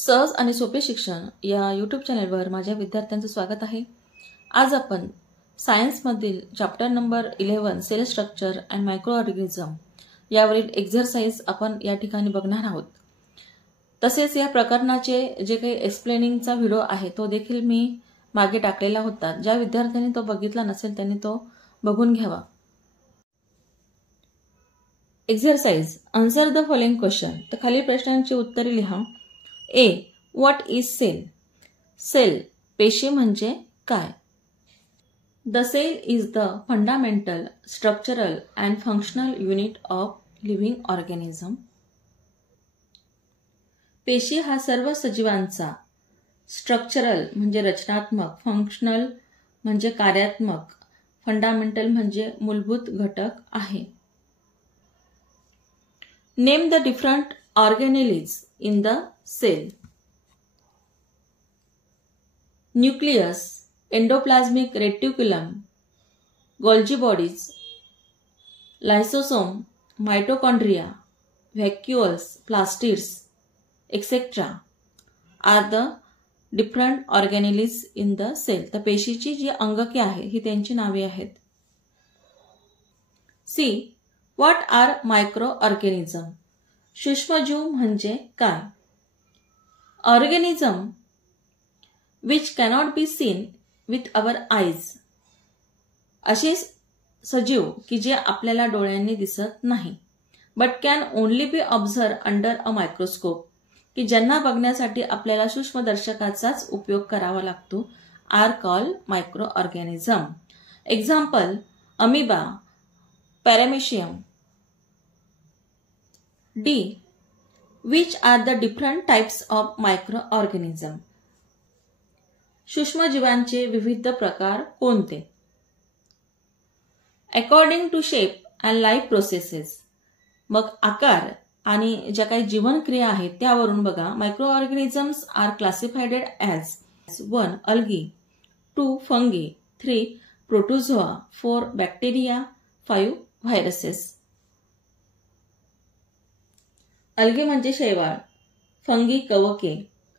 सहज आणि सोपे शिक्षण या यूट्यूब चॅनलवर माझ्या विद्यार्थ्यांचं स्वागत आहे। आज आपण सायन्समधील chapter number 11 cell structure and micro organism यावरील एक्झरसाइज आपण या ठिकाणी बघणार आहोत। तसेच या प्रकरणाचे जे काही एक्सप्लेनिंगचा व्हिडिओ आहे तो देखील मी मागे टाकलेला होता। ज्या विद्यार्थ्यांनी तो बघितला नसेल त्यांनी तो बघून घ्यावा। Exercise answer the following question. तर खालील प्रश्नांची उत्तरे लिहा। A. What is cell? Cell पेशी म्हणजे काय? The cell is the fundamental, structural and functional unit of living organism. पेशी हा सर्व सजीवांचा स्ट्रक्चरल म्हणजे रचनात्मक, फंक्शनल म्हणजे कार्यात्मक, फंडामेंटल म्हणजे मूलभूत घटक आहे। Name the different organelles in the cell. Nucleus, endoplasmic reticulum, Golgi bodies, lysosome, mitochondria, vacuoles, plastids, etc. are the different organelles in the cell. तर पेशीची जी अंगके आहे ही त्यांची नावे आहेत। C. What are microorganism? सूक्ष्मजीव म्हणजे काय? Organism which cannot be seen with our eyes. असे सजीव की जे आपल्याला डोळ्यांनी दिसत नाही, but can only be observed under a microscope. की ज्यांना बघण्यासाठी आपल्याला सूक्ष्मदर्शकाचाच उपयोग करावा लागतो, are called microorganism. Example: amoeba, paramecium. D. Which are the different types of microorganism? सूक्ष्मजीवांचे विविध प्रकार कोणते? According to shape and life processes. मग आकार आणि ज्या काही जीवनक्रिया आहेत त्यावरून बघा, मायक्रोऑर्गॅनिझम्स R classified as 1. algae, 2. fungi, 3. protozoa, 4. bacteria, 5. viruses. Algae म्हणजे शैवाळ, फंगी कवके,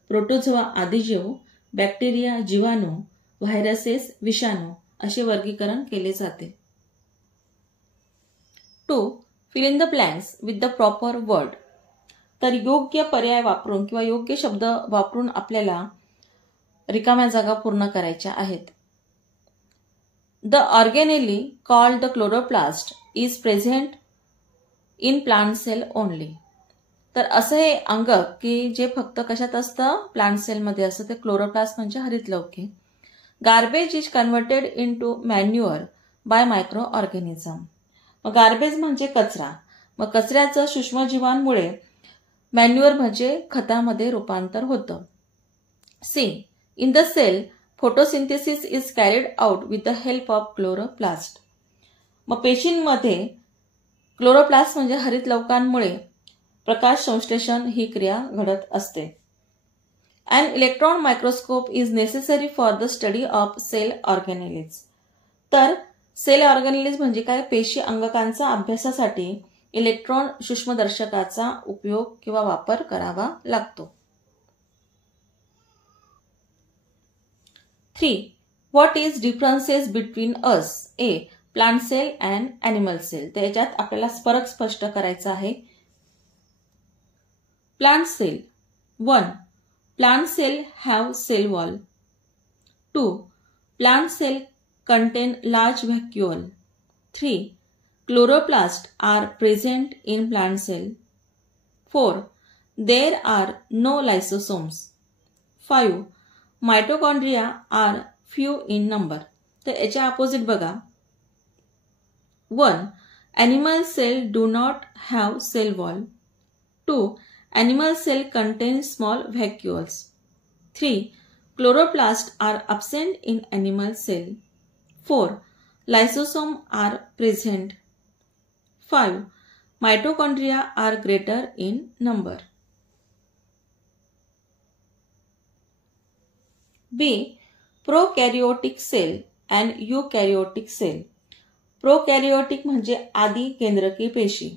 प्रोटोझोआ आदिजीव, बॅक्टेरिया जीवाणू, व्हायरसेस विषाणू असे वर्गीकरण केले जाते। 2. fill in the blanks with the proper word. तर योग्य पर्याय वापरून किंवा योग्य शब्द वापरून आपल्याला रिकाम्या जागा पूर्ण करायच्या आहेत। The organelle called the chloroplast is present in plant cell only. तर असं हे अंगक की जे फक्त कशात असतं, प्लांट सेल मध्ये असतं, ते क्लोरोप्लास्ट म्हणजे हरितलवके। Garbage is converted into manure by micro organism. मग गार्बेज म्हणजे कचरा, मग कचऱ्याचं सूक्ष्मजीवांमुळे मॅन्युअर म्हणजे खतामध्ये रूपांतर होतं। C. In the cell photosynthesis is carried out with the help of chloroplast. मग पेशींमध्ये क्लोरोप्लास्ट म्हणजे हरितलवकांमुळे प्रकाश संश्लेषण ही क्रिया घडत असते। An electron microscope is necessary for the study of cell organelles. तर सेल ऑर्गॅनिल्स म्हणजे काय? पेशी अंगकांचा अभ्यासासाठी इलेक्ट्रॉन सूक्ष्मदर्शकाचा उपयोग किंवा वापर करावा लागतो। 3. What is differences between us? A. Plant cell and animal cell. त्याच्यात आपल्याला फरक स्पष्ट करायचा आहे। Plant cell. 1. Plant cell have cell wall. 2. Plant cell contain large vacuole. 3. Chloroplasts are present in plant cell. 4. There are no lysosomes. 5. Mitochondria are few in number. तर याच्या opposite बघा। 1. Animal cell do not have cell wall. 2. Animal cell contains small vacuoles. 3. Chloroplasts are absent in animal cell. 4. Lysosomes are present. 5. Mitochondria are greater in number. B. Prokaryotic cell and eukaryotic cell. प्रोकॅरियोटिक म्हणजे आदी केंद्रकी पेशी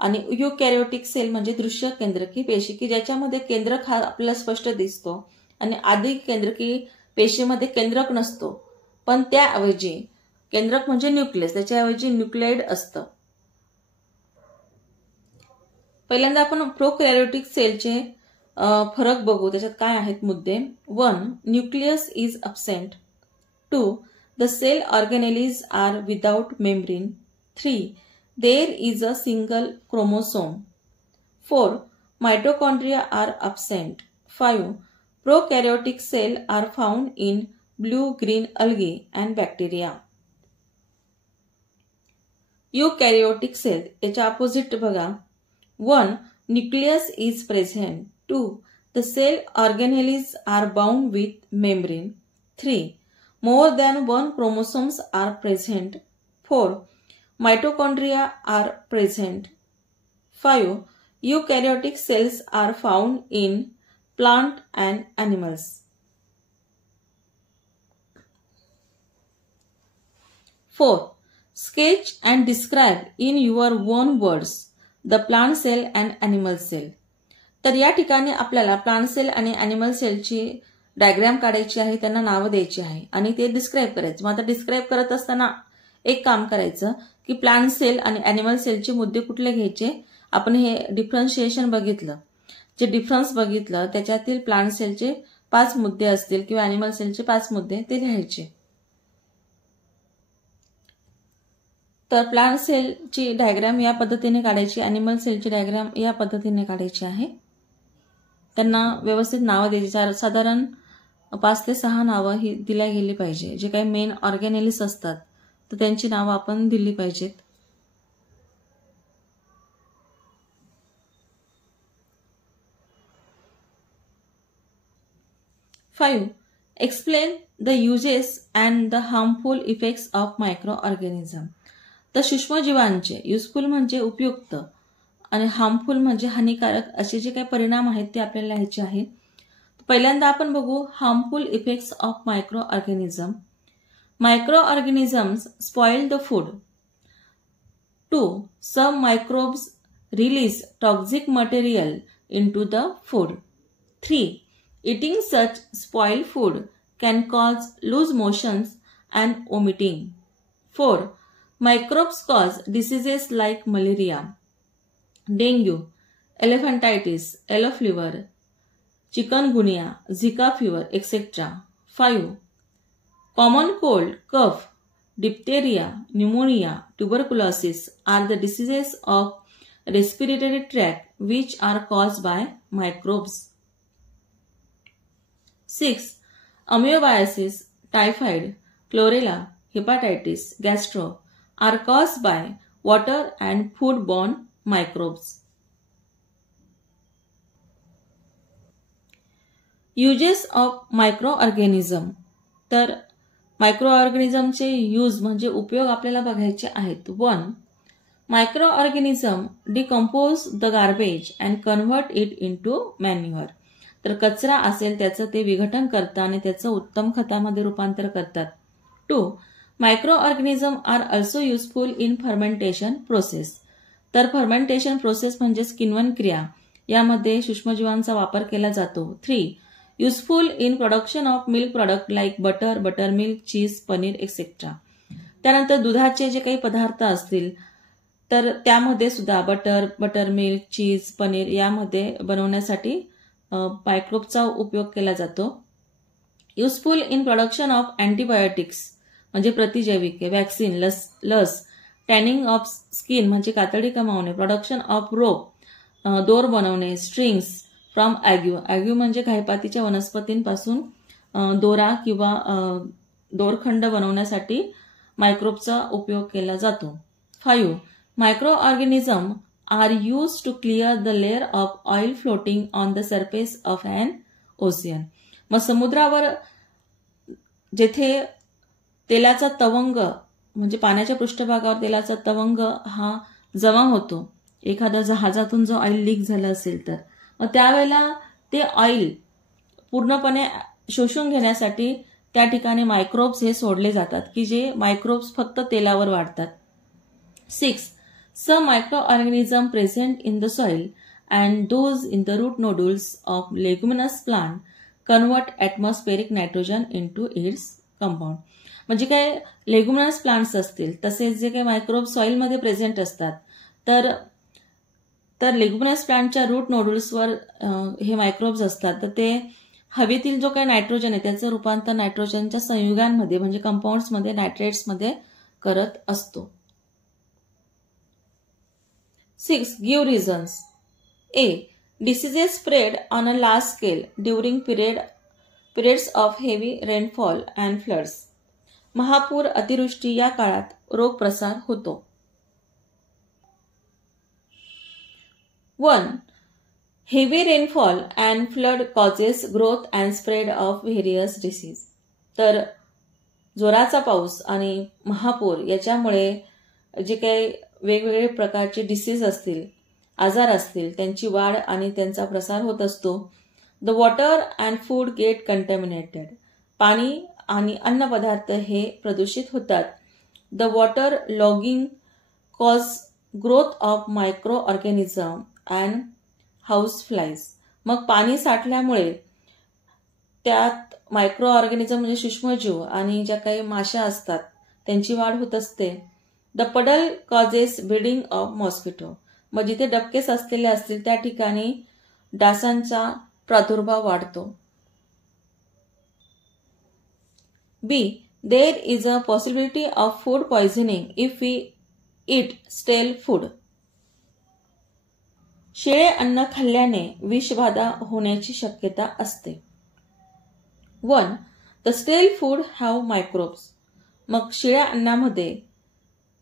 आणि युकॅरियोटिक sale म्हणजे दृश्य केंद्रकी पेशी की ज्याच्यामध्ये केंद्रक हा आपल्याला स्पष्ट दिसतो आणि आधी केंद्रकी पेशीमध्ये केंद्रक नसतो, पण त्याऐवजी केंद्रक म्हणजे न्यूक्लियस, त्याच्याऐवजी न्यूक्लियाइड असतं. पहिल्यांदा आपण प्रोकॅरियोटिक सेलचे फरक बघू. त्याच्यात काय आहेत मुद्दे. 1. Nucleus is absent. 2. The cell organelles are without membrane. 3. There is a single chromosome. 4. Mitochondria are absent. 5. Prokaryotic cell are found in blue-green algae and bacteria. Eukaryotic cell याच्या अपोजिट बघा. 1. Nucleus is present. 2. The cell organelles are bound with membrane. 3. More than 1 chromosomes are present. 4. Mitochondria are present. 5. Eukaryotic cells are found in plant and animals. 4. Sketch and describe in your own words the plant cell and animal cell. तर या ठिकाणी आपल्याला plant sale आणि animal सेलची diagram काढायची आहे, त्यांना नावं द्यायची आहे आणि ते डिस्क्राईब करायचं. मग आता डिस्क्राईब करत असताना एक काम करायचं की प्लांट सेल आणि ॲनिमल सेलचे मुद्दे कुठले घ्यायचे. आपण हे डिफरन्शिएशन बघितलं, जे डिफरन्स बघितलं त्याच्यातील प्लांट सेलचे 5 मुद्दे असतील किंवा ॲनिमल सेलचे 5 मुद्दे ते लिहायचे. तर प्लांट सेलची डायग्राम या पद्धतीने काढायची, ॲनिमल सेलची डायग्राम या पद्धतीने काढायची आहे. त्यांना व्यवस्थित नावं द्यायची. साधारण 5 ते 6 नावं ही दिल्या गेली पाहिजे. जे काही मेन ऑर्गॅनेलिस असतात तर त्यांची नावं आपण दिली पाहिजेत. Five. Explain the uses and the harmful effects of micro organism. तर सूक्ष्मजीवांचे युजफुल म्हणजे उपयुक्त आणि हार्मफुल म्हणजे हानिकारक असे जे काही परिणाम आहेत ते आपल्याला लिहायचे आहेत. पहिल्यांदा आपण बघू harmful effects of micro organism. Micro organisms spoil the food. 2. Some microbes release toxic material into the food. 3. Eating such spoiled food can cause loose motions and vomiting. 4. Microbes cause diseases like malaria, dengue, elephantitis, yellow fever, chikungunya, Zika fever, etc. 5. Common cold, cough, diphtheria, pneumonia, tuberculosis are the diseases of respiratory tract which are caused by microbes. 6. Amoebiasis, typhoid, chlorella, hepatitis, gastro are caused by water and food-borne microbes. Uses of microorganism. तर मायक्रोऑर्गॅनिझमचे use म्हणजे उपयोग आपल्याला बघायचे आहेत. 1. Microorganism decompose the garbage and convert it into manure. तर कचरा असेल त्याचं ते विघटन करतात आणि त्याचं उत्तम खतामध्ये रूपांतर करतात. 2. Micro organism are also useful in fermentation process. तर फर्मेंटेशन प्रोसेस म्हणजे किण्वन क्रिया यामध्ये सूक्ष्मजीवांचा वापर केला जातो. 3. Useful in production of milk product like butter, butter milk, cheese, paneer etcetera. त्यानंतर दुधाचे जे काही पदार्थ असतील तर त्यामध्ये सुद्धा butter, butter milk, cheese, paneer यामध्ये बनवण्यासाठी मायक्रोबचा उपयोग केला जातो. Useful in production of antibiotics म्हणजे प्रतिजैविके, वॅक्सिन, लस, टॅनिंग ऑफ स्किन म्हणजे कातडी कमावणे, प्रोडक्शन ऑफ रोप, दोर बनवणे, स्ट्रिंग्स फ्रॉम ॲग्यू. ॲग्यू म्हणजे घायपातीच्या वनस्पतींपासून दोरा किंवा दोरखंड बनवण्यासाठी मायक्रोबचा उपयोग केला जातो. 5. Micro organism are used to clear the layer of oil floating on the surface of an ocean. मग समुद्रावर जेथे तेलाचा तवंग म्हणजे पाण्याच्या पृष्ठभागावर तेलाचा तवंग हा जमा होतो, एखाद्या जहाजातून जो ऑइल लीक झालं असेल तर मग त्यावेळेला ते ऑइल पूर्णपणे शोषून घेण्यासाठी त्या ठिकाणी मायक्रोब्स हे सोडले जातात की जे मायक्रोब्स फक्त तेलावर वाढतात. 6. Some microorganisms present in the soil and those in the root nodules of leguminous plant convert atmospheric nitrogen into its compound. म्हणजे काय लेग्युमिनस प्लांट्स असतील तसेच जे काही मायक्रोब सॉइलमध्ये प्रेझेंट असतात तर लेग्युमिनस प्लांटच्या रूट नोडल्सवर हे मायक्रोब्स असतात तर ते हवेतील जो काही नायट्रोजन आहे त्याचं रूपांतर नायट्रोजनच्या संयुगांमध्ये म्हणजे कंपाऊंड्समध्ये नायट्रेट्समध्ये करत असतो. 6. Give reasons. A. Diseases spread on a large scale during periods of heavy rainfall and floods. महापूर अतिवृष्टी या काळात रोग प्रसार होतो. 1. Heavy rainfall and flood causes growth and spread of various disease. तर जोराचा पाऊस आणि महापूर याच्यामुळे जे काही वेगवेगळे प्रकारचे डिसीज असतील आजार असतील त्यांची वाढ आणि त्यांचा प्रसार होत असतो. The water and food gate contaminated. पाणी आणि अन्न पदार्थ हे प्रदूषित होतात. The water logging cause growth of micro organism and house flies. मग पाणी साठल्यामुळे त्यात मायक्रो ऑर्गॅनिझम म्हणजे सूक्ष्मजीव आणि ज्या काही माशा असतात त्यांची वाढ होत असते. द पडल कॉजेस ब्रीडिंग ऑफ मॉस्किटो. मग जिथे डबके असलेले असतील त्या ठिकाणी डासांचा प्रादुर्भाव वाढतो. B. There is a possibility of food poisoning if we eat stale food. शिळे अन्न खाल्ल्याने विषबाधा होण्याची शक्यता असते. 1. द स्टेल फूड हॅव मायक्रोब्स. मग शिळ्या अन्नामध्ये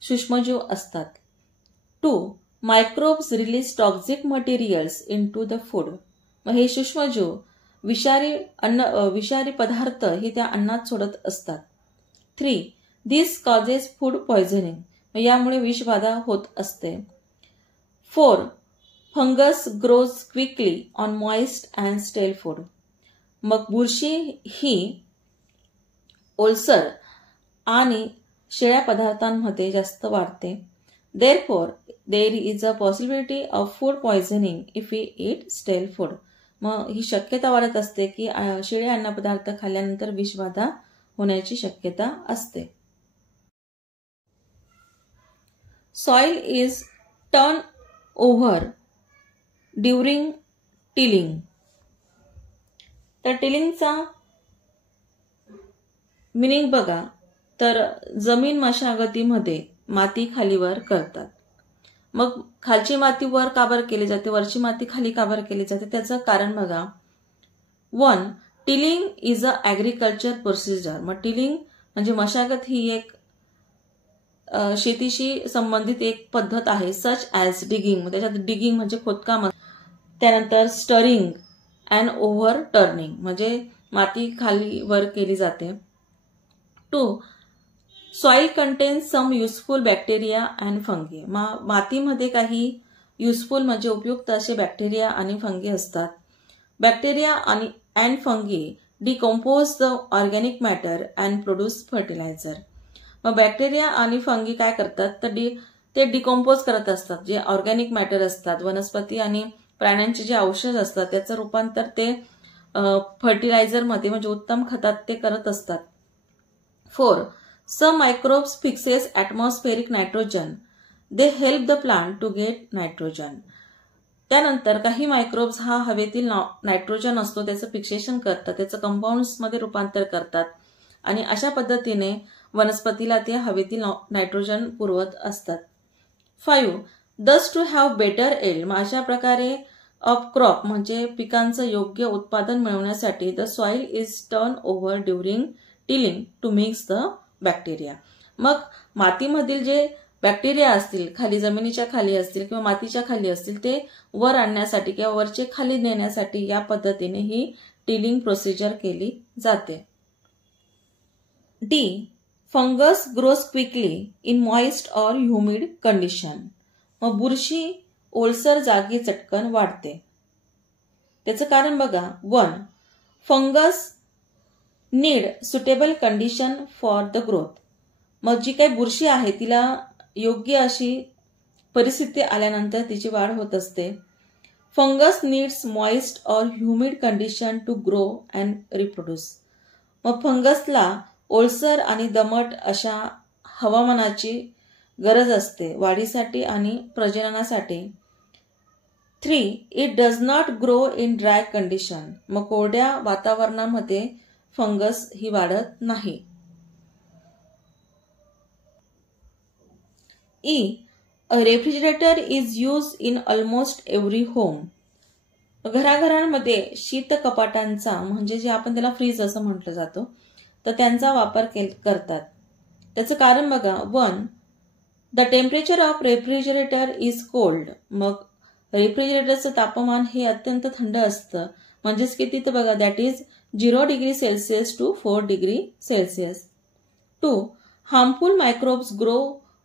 सूक्ष्मजीव असतात. 2. Microbes release toxic materials into the food. मग हे सूक्ष्मजीव विषारी पदार्थ हे त्या अन्नात सोडत असतात. 3. This causes food poisoning. यामुळे विषबाधा होत असते. 4. Fungus grows quickly on moist and stale food. मग बुरशी ही ओलसर आणि शिळ्या पदार्थांमध्ये जास्त वाढते. Therefore there is a possibility of food poisoning if we eat stale food. मग ही शक्यता वाढत असते की शिळे अन्नपदार्थ खाल्ल्यानंतर विषबाधा होण्याची शक्यता असते. Soil is turn over during tilling. तर टिलिंगचा मिनिंग बघा तर जमीन मशागतीमध्ये माती खालीवर करतात. मग खालची माती वर काबर केली जाते वरची माती खाली काबर केली जाते त्याचं कारण बघा. 1. Tilling is a agriculture procedure. मग टिलिंग म्हणजे मशागत ही एक शेतीशी संबंधित एक पद्धत आहे. Such as digging. त्याच्यात डिगिंग म्हणजे खोदकाम. त्यानंतर स्टरिंग अँड ओव्हर टर्निंग म्हणजे माती खाली वर केली जाते. 2. Soil contains some useful bacteria and fungi. मातीमध्ये काही युजफुल म्हणजे उपयुक्त असे बॅक्टेरिया आणि फंगी असतात. बॅक्टेरिया आणि and fungi decompose the organic matter and produce fertiliser. मग बॅक्टेरिया आणि फंगी काय करतात तर ते डिकम्पोज करत असतात. जे ऑर्गॅनिक मॅटर असतात वनस्पती आणि प्राण्यांचे जे औषध असतात त्याचं रूपांतर ते फर्टिलायझरमध्ये म्हणजे उत्तम खतात ते करत असतात. 4. Some microbes fixes atmospheric nitrogen. They help the plant to get nitrogen. त्यानंतर काही मायक्रोब्स हा हवेतील नायट्रोजन असतो त्याचं फिक्सेशन करतात त्याचं कंपाऊंड्समध्ये रूपांतर करतात आणि अशा पद्धतीने वनस्पतीला ते हवेतील नायट्रोजन पुरवत असतात. 5. Thus to have better yield. अशा प्रकारे ऑफ क्रॉप म्हणजे पिकांचं योग्य उत्पादन मिळवण्यासाठी the soil is turn over during tilling to mix the bacteria. मग मातीमधील जे बॅक्टेरिया असतील खाली जमिनीच्या खाली असतील किंवा मातीच्या खाली असतील ते वर आणण्यासाठी किंवा वरचे खाली नेण्यासाठी या पद्धतीने ही टिलिंग प्रोसिजर केली जाते. D. Fungus grows quickly in moist or humid condition. मग बुरशी ओलसर जागी चटकन वाढते. त्याचं कारण बघा. 1. Fungus need suitable condition for the growth. मग जी काही बुरशी आहे तिला योग्य अशी परिस्थिती आल्यानंतर तिची वाढ होत असते. फंगस नीड्स मॉइस्ट और humid condition to grow and reproduce. मग फंगसला ओलसर आणि दमट अशा हवामानाची गरज असते वाढीसाठी आणि प्रजननासाठी. 3. It does not grow in dry condition. मग कोरड्या वातावरणामध्ये फंगस ही वाढत नाही. E. A refrigerator is used in almost every home. घराघरांमध्ये शीत कपाटांचा म्हणजे जे आपण त्याला फ्रीज असं म्हटलं जातो तर त्यांचा वापर करतात. त्याचं कारण बघा. 1. The temperature of refrigerator is cold. मग रेफ्रिजरेटरचं तापमान हे अत्यंत थंड असतं. म्हणजेच किती तर बघा, that is 0 degree Celsius to 4 degree Celsius. 2. Harmful microbes grow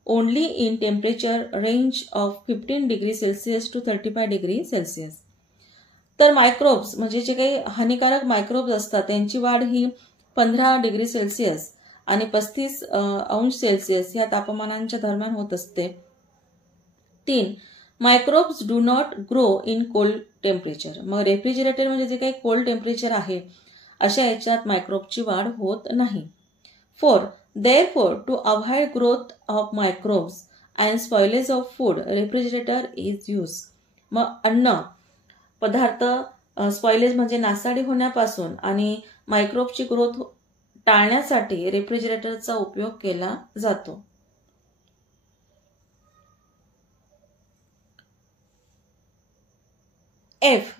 only in temperature range of 15 degree Celsius to 35 degree Celsius. तर मायक्रोब्स म्हणजे जे काही हानिकारक मायक्रोब्स असतात त्यांची वाढ ही 15 डिग्री सेल्सिअस आणि 35 अंश सेल्सिअस या तापमानांच्या दरम्यान होत असते. 3. Microbes do not grow in cold temperature. मग रेफ्रिजरेटर म्हणजे जे काही कोल्ड टेम्परेचर आहे अशा याच्यात मायक्रोबची वाढ होत नाही. 4. Therefore, to avoid growth of microbes and spoilage of food, refrigerator is used. मग अन्न पदार्थ स्पॉइलेज म्हणजे नासाडी होण्यापासून आणि मायक्रोबची ग्रोथ टाळण्यासाठी रेफ्रिजरेटरचा उपयोग केला जातो. F.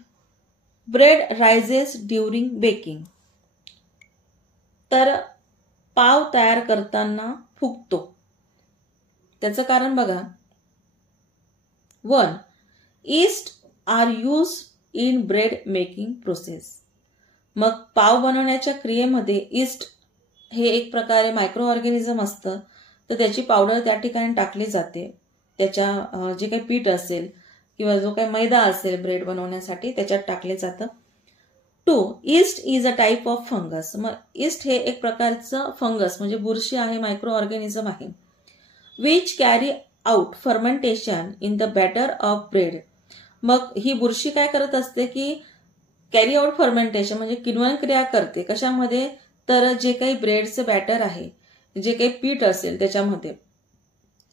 Bread rises during baking. तर पाव तयार करताना फुगतो. त्याचं कारण बघा. 1. Yeast are used in bread making process. मग पाव बनवण्याच्या क्रियेमध्ये ईस्ट हे एक प्रकारे मायक्रो ऑर्गॅनिझम असतं तर त्याची पावडर त्या ठिकाणी टाकली जाते. त्याच्या जे काही पीठ असेल किंवा जो काही मैदा असेल ब्रेड बनवण्यासाठी त्याच्यात टाकले जातं. 2. Yeast is a type of fungus. मग ईस्ट हे एक प्रकारचं फंगस म्हणजे बुरशी आहे, मायक्रो ऑर्गॅनिझम आहे. Which carry out fermentation in the batter of bread. मग ही बुरशी काय करत असते की कॅरी आउट फर्मेंटेशन म्हणजे किण्वन क्रिया करते. कशामध्ये तर जे काही ब्रेडचं बॅटर आहे, जे काही पीठ असेल त्याच्यामध्ये,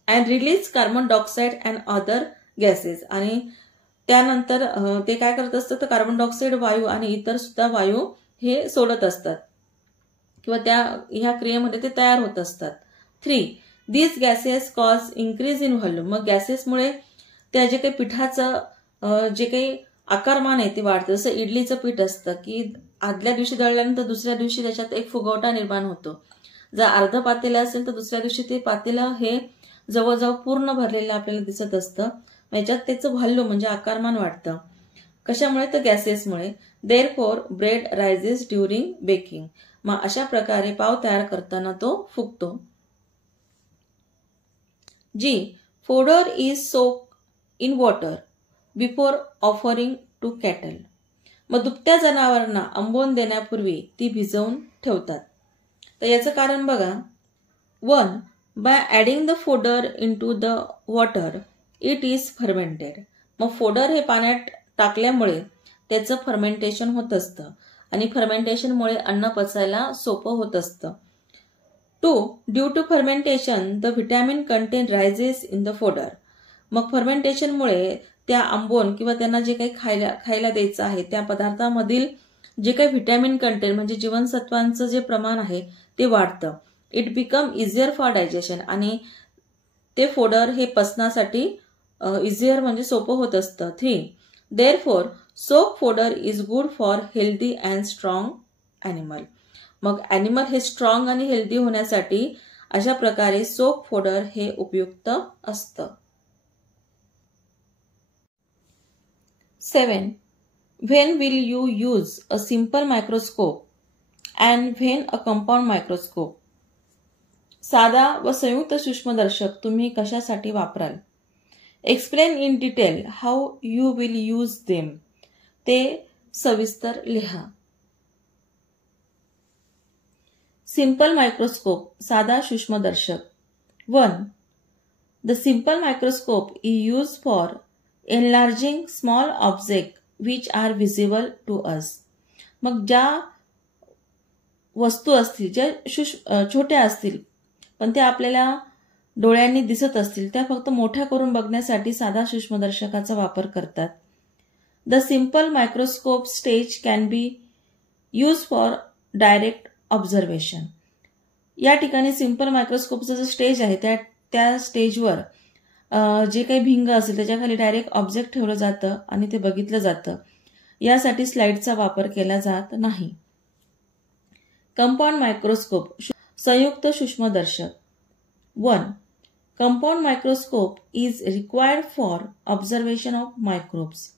and release carbon dioxide and other gases. आणि त्यानंतर ते काय करत असतं तर कार्बन डायऑक्साईड वायू आणि इतर सुद्धा वायू हे सोडत असतात किंवा ह्या क्रियेमध्ये ते तयार होत असतात. 3. These gases cause increase in volume. मग गॅसेसमुळे त्या जे काही पिठाचं जे काही आकारमान आहे ते वाढतं. जसं इडलीचं पीठ असतं की आदल्या दिवशी दळल्यानंतर दुसऱ्या दिवशी त्याच्यात एक फुगवटा निर्माण होतो. जर अर्ध पातेलं असेल तर दुसऱ्या दिवशी ते पातेलं हे जवळजवळ पूर्ण भरलेलं आपल्याला दिसत असतं. याच्यात त्याचं व्हॉल्यूम म्हणजे आकारमान वाढतं. कशामुळे तर गॅसेसमुळे. Therefore bread rises during baking. मग अशा प्रकारे पाव तयार करताना तो फुगतो. G. Fodder is soak in water before offering to cattle. मग दुभत्या जनावरांना आंबवून देण्यापूर्वी ती भिजवून ठेवतात. तर याचं कारण बघा. 1. By adding the fodder in to the water it is fermented. मग फोडर हे पाण्यात टाकल्यामुळे त्याचं फर्मेंटेशन होत असतं आणि फर्मेंटेशनमुळे अन्न पचायला सोपं होत असतं. 2. Due to fermentation the vitamin content rises in the fodder. मग फर्मेंटेशनमुळे त्या आंबवून किंवा त्यांना जे काही खायला द्यायचं आहे त्या पदार्थामधील जे काही व्हिटॅमिन कंटेंट म्हणजे जीवनसत्वांचं जे प्रमाण आहे ते वाढतं. It become easier for digestion. आणि ते फोडर हे पचनासाठी इझियर म्हणजे सोपं होत असतं. 3. Therefore soak fodder is good for healthy and strong animal. मग ॲनिमल हे स्ट्रॉंग आणि हेल्दी होण्यासाठी अशा प्रकारे सोक फोडर हे उपयुक्त असतं. 7. When will you use a simple microscope and when a compound microscope. साधा व संयुक्त सूक्ष्मदर्शक तुम्ही कशासाठी वापराल. Explain in detail how you will use them. ते सविस्तर लिहा. सिंपल मायक्रोस्कोप साधा सूक्ष्मदर्शक. 1. The simple microscope is use for enlarging small object which are visible to us. मग ज्या वस्तू असतील ज्या छोट्या असतील पण त्या आपल्याला डोळ्यांनी दिसत असतील त्या फक्त मोठ्या करून बघण्यासाठी साधा सूक्ष्मदर्शकाचा वापर करतात. The simple microscope stage can be use for direct observation. या ठिकाणी सिम्पल मायक्रोस्कोपचं जे स्टेज आहे त्या स्टेजवर जे काही भिंग असेल त्याच्याखाली डायरेक्ट ऑब्जेक्ट ठेवलं जातं आणि ते बघितलं जातं. यासाठी स्लाइडचा वापर केला जात नाही. कंपाऊंड मायक्रोस्कोप संयुक्त सूक्ष्मदर्शक. 1. Compound microscope is required for observation of microbes.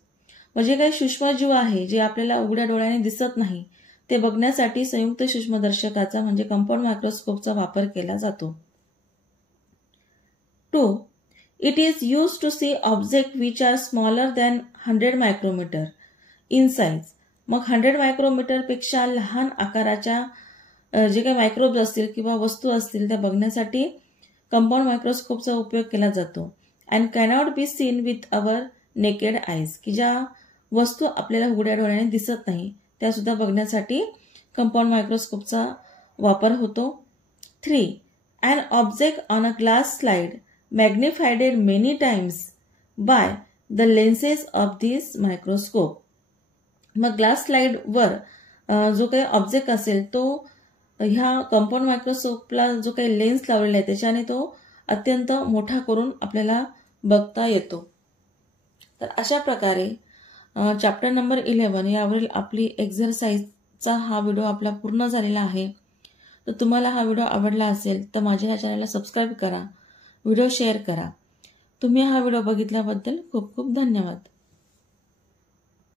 म्हणजे काही सूक्ष्मजीव आहे जे आपल्याला उघड्या डोळ्याने दिसत नाही ते बघण्यासाठी संयुक्त सूक्ष्मदर्शकाचा म्हणजे कंपाऊंड मायक्रोस्कोपचा वापर केला जातो. 2. It is used to see objects which are smaller than 100 micrometer in size. मग 100 मायक्रोमीटर पेक्षा लहान आकाराच्या जे काही मायक्रोब्स असतील किंवा वस्तू असतील त्या बघण्यासाठी कंपाऊंड मायक्रोस्कोपचा उपयोग केला जातो. And cannot be seen with our naked eyes. की ज्या वस्तू आपल्याला उघड्या डोळ्याने दिसत नाही त्या सुद्धा बघण्यासाठी कंपाऊंड मायक्रोस्कोपचा वापर होतो. 3. An object on a glass slide magnified many times by the lenses of this microscope. मग ग्लास स्लाइड वर जो काही ऑब्जेक्ट असेल तो ह्या कंपाऊंड मायक्रोस्कोपला जो काही लेन्स लावलेला आहे त्याच्याने तो अत्यंत मोठा करून आपल्याला बघता येतो. तर अशा प्रकारे चॅप्टर नंबर 11 यावरील आपली एक्झरसाइजचा हा व्हिडिओ आपला पूर्ण झालेला आहे. तर तुम्हाला हा व्हिडिओ आवडला असेल तर माझ्या या चॅनलला सबस्क्राईब करा, व्हिडिओ शेअर करा. तुम्ही हा व्हिडिओ बघितल्याबद्दल खूप खूप धन्यवाद.